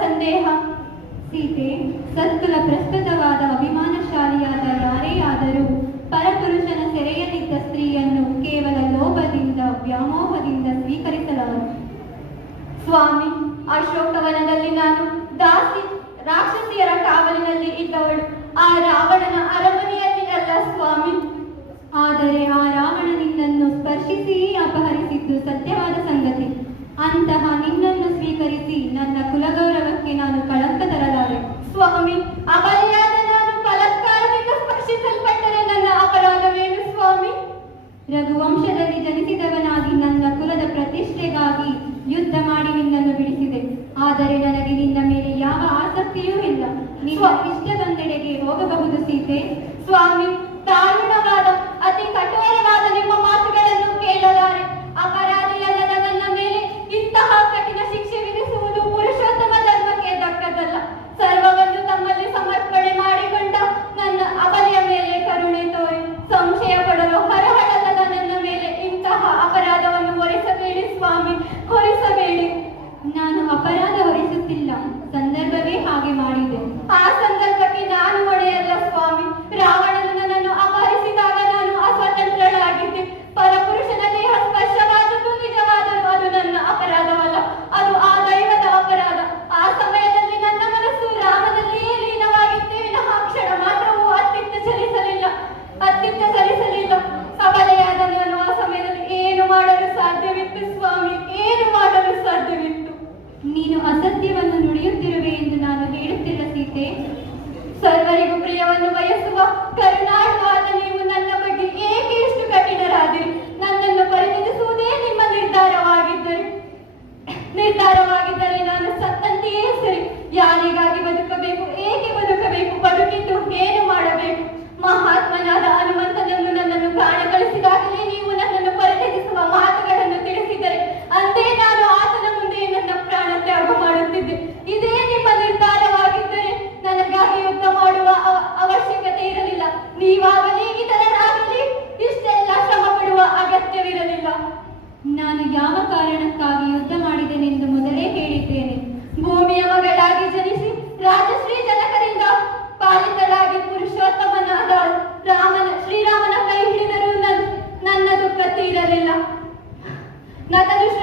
ಸಂದೇಹ? ಸೀತೆ, ಸತ್ಕುಲ ಪ್ರಸ್ತುತವಾದ ಅಭಿಮಾನಶಾಲಿಯಾದ ಯಾರೇ ಆದರೂ ಪರಪುರುಷನ ಸೆರೆಯಲ್ಲಿದ್ದ ಸ್ತ್ರೀಯನ್ನು ಕೇವಲ ಲೋಭದಿಂದ ವ್ಯಾಮೋಹದಿಂದ ಸ್ವೀಕರಿಸಲಾರರು. ಸ್ವಾಮಿ, ಅಶೋಕವನದಲ್ಲಿ ನಾನು ದಾಸಿ ರಾಕ್ಷಸಿಯರ ಕಾವಲಿನಲ್ಲಿ ಇದ್ದವಳು. ಆ ರಾವಣನ ಅರಮನೆಯಲ್ಲಿ ಅಲ್ಲ ಸ್ವಾಮಿ. ಆದರೆ ಆ ರಾವಣ ನಿನ್ನನ್ನು ಸ್ಪರ್ಶಿಸಿ ಅಪಹರಿಸಿದ್ದು ಸತ್ಯವಾದ ಸಂಗತಿ. ಅಂತಹ ನಿನ್ನನ್ನು ಸ್ವೀಕರಿಸಿ ನನ್ನ ಕುಲಗೌರವಕ್ಕೆ ನಾನು ಕಳಂಕ ತರಲಾರೆ. ಸ್ವಾಮಿ, ಅಬಲೆಯಾದ ನಾನು ಬಲಾತ್ಕಾರದಿಂದ ಸ್ಪರ್ಶಿಸಲ್ಪಟ್ಟರೆ ನನ್ನ ಅಪರಾಧವೇನು ಸ್ವಾಮಿ? ರಘುವಂಶದಲ್ಲಿ ಜನಿಸಿದವನಾಗಿ ನನ್ನ ಕುಲದ ಪ್ರತಿಷ್ಠೆಗಾಗಿ ಯುದ್ಧ ಮಾಡಿ ನಿನ್ನನ್ನು ಬಿಡಿಸಿದೆ. ಆದರೆ ನನಗೆ ನಿನ್ನ ಮೇಲೆ ಯಾವ ಆಸಕ್ತಿಯೂ ಇಲ್ಲ. ನಿನ್ನ ಇಷ್ಟ ಬಂದೆಡೆಗೆ ಹೋಗಬಹುದು ಸೀತೆ. ಸ್ವಾಮಿ, ದಾರುಣವಾದ ಅತಿ ಕಠೋರವಾದ ನಿಮ್ಮ ಮಾತುಗಳನ್ನು ಕೇಳಲಾರೆ. ಅಪರಾಧಿಯಲ್ಲದ ನನ್ನ ಮೇಲೆ ಇಂತಹ ಕಠಿಣ ಶಿಕ್ಷೆ ವಿಧಿಸುವುದು ಪುರುಷೋತ್ತಮ ಧರ್ಮಕ್ಕೆ ದಕ್ಕದಲ್ಲ. ಸರ್ವವನ್ನು ತಮ್ಮಲ್ಲಿ ಸಮರ್ಪಣೆ ಮಾಡಿಕೊಂಡ ನನ್ನ ಅಬಲೆಯ ಮೇಲೆ ಕರುಣೆ ತೋರಿ ಸಂಶಯ ಪಡಲು ಹರಹಡಲ್ಲದ ನನ್ನ ಮೇಲೆ ಇಂತಹ ಅಪರಾಧವನ್ನು ಹೊರಿಸಬೇಡಿ ಸ್ವಾಮಿ, ಹೊರಿಸಬೇಡಿ. ನಾನು ಅಪರಾಧ ಹೊರಿಸುತ್ತಿಲ್ಲ, ಸಂದರ್ಭವೇ ಹಾಗೆ ಮಾಡಿದೆ. ಆ ಸಂದರ್ಭಕ್ಕೆ ನಾನು ಹೊಣೆಯಲ್ಲ ಸ್ವಾಮಿ. ರಾವಣನು ನನ್ನನ್ನು ಅಪಹರಿಸಿದಾಗ ನಾನು ಅಸ್ವತಂತ್ರಳಾಗಿದ್ದೆ. ಪರಪುರುಷನ ದೇಹ ಸ್ಪರ್ಶವಾದದ್ದು ನಿಜವಾದರೂ ಅದು ನನ್ನ ಅಪರಾಧವಲ್ಲ, ಅದು ಆ ದೈವದ ಅಪರಾಧ. ಆ ಸಮಯದಲ್ಲಿ ನನ್ನ ಮನಸ್ಸು ರಾಮನಲ್ಲಿಯೇ ಲೀನವಾಗಿದ್ದೇ ವಿನಃ ಕ್ಷಣ ಮಾತ್ರವೂ ಅತ್ತಿತ್ತ ಚಲಿಸಲಿಲ್ಲ. ಅಬಲೆಯಾದ ನಾನು ಆ ಸಮಯದಲ್ಲಿ ಏನು ಮಾಡಲು ಸಾಧ್ಯವಿತ್ತು ಸ್ವಾಮಿ, ಏನು ಮಾಡಲು ಸಾಧ್ಯವಿತ್ತು? ನೀನು ಅಸತ್ಯವನ್ನು ನುಡಿಯುತ್ತಿರುವೆ ಎಂದು ನಾನು ಹೇಳುತ್ತಿಲ್ಲ ಸೀತೆ. ಸರ್ವರಿಗೂ ಪ್ರಿಯವನ್ನು ಬಯಸುವ ಕರುಣಾಳುವಾದ ನೀವು ನನ್ನ ಬಗ್ಗೆ ಏಕೆ ಇಷ್ಟು ಕಠಿಣರಾದಿರಿ? ನನ್ನನ್ನು ಪರಿಗಣಿಸುವುದೇ ನಿಮ್ಮ ನಿರ್ಧಾರವಾಗಿದ್ದರೆ ನಾನು ಸತ್ತಂತೆಯೇ ಸರಿ. ಯಾರಿಗಾಗಿ ಬದುಕಬೇಕು? ಏಕೆ ಬದುಕಬೇಕು? ಬದುಕಿದ್ದು ಏನು ಮಾಡಬೇಕು? ಮಹಾತ್ಮನಾದ ಹನುಮಂತನನ್ನು ನನ್ನನ್ನು ಕಾಣಗಳಿಸಿದಾಗಲೇ ನೀವು ನನ್ನನ್ನು ಪರಿತ್ಯಜಿಸುವ ಮಾತುಗಳನ್ನು ತಿಳಿಸಿದರೆ ಅಂದೇ ನಾನು ಆತನ ಮುಂದೆ ನನ್ನ ಪ್ರಾಣ ತ್ಯಾಗ ಮಾಡುತ್ತಿದ್ದೆ. ಇದೇ ನಿಮ್ಮ ನಿರ್ಧಾರವಾಗಿದ್ದರೆ ನನಗಾಗಿ ಯುದ್ಧ ಮಾಡುವ ಅವಶ್ಯಕತೆ ಇರಲಿಲ್ಲ. ನೀವಾಗಲಿ ಇತರರಾಗಲಿ ಇಷ್ಟೆಲ್ಲ ಶ್ರಮ ಪಡುವ ಅಗತ್ಯವಿರಲಿಲ್ಲ. ನಾನು ಯಾವ ಕಾರಣಕ್ಕಾಗಿ ಯುದ್ಧ ಮಾಡಿದೆನೆಂದು ಮೊದಲೇ ಹೇಳಿದ್ದೇನೆ. ಭೂಮಿಯ ಮಗಳಾಗಿ ಜನಿಸಿ ರಾಜಶ್ರೀ ಜನಕರಿಂದ ಪಾಲಿತಳಾಗಿ ಪುರುಷೋತ್ತಮನಾದ ಶ್ರೀರಾಮನ ಕೈ ಹಿಡಿದರೂ ನನ್ನ ದುಃಖ ತೀರಲಿಲ್ಲ. ನತದೃಷ್ಟ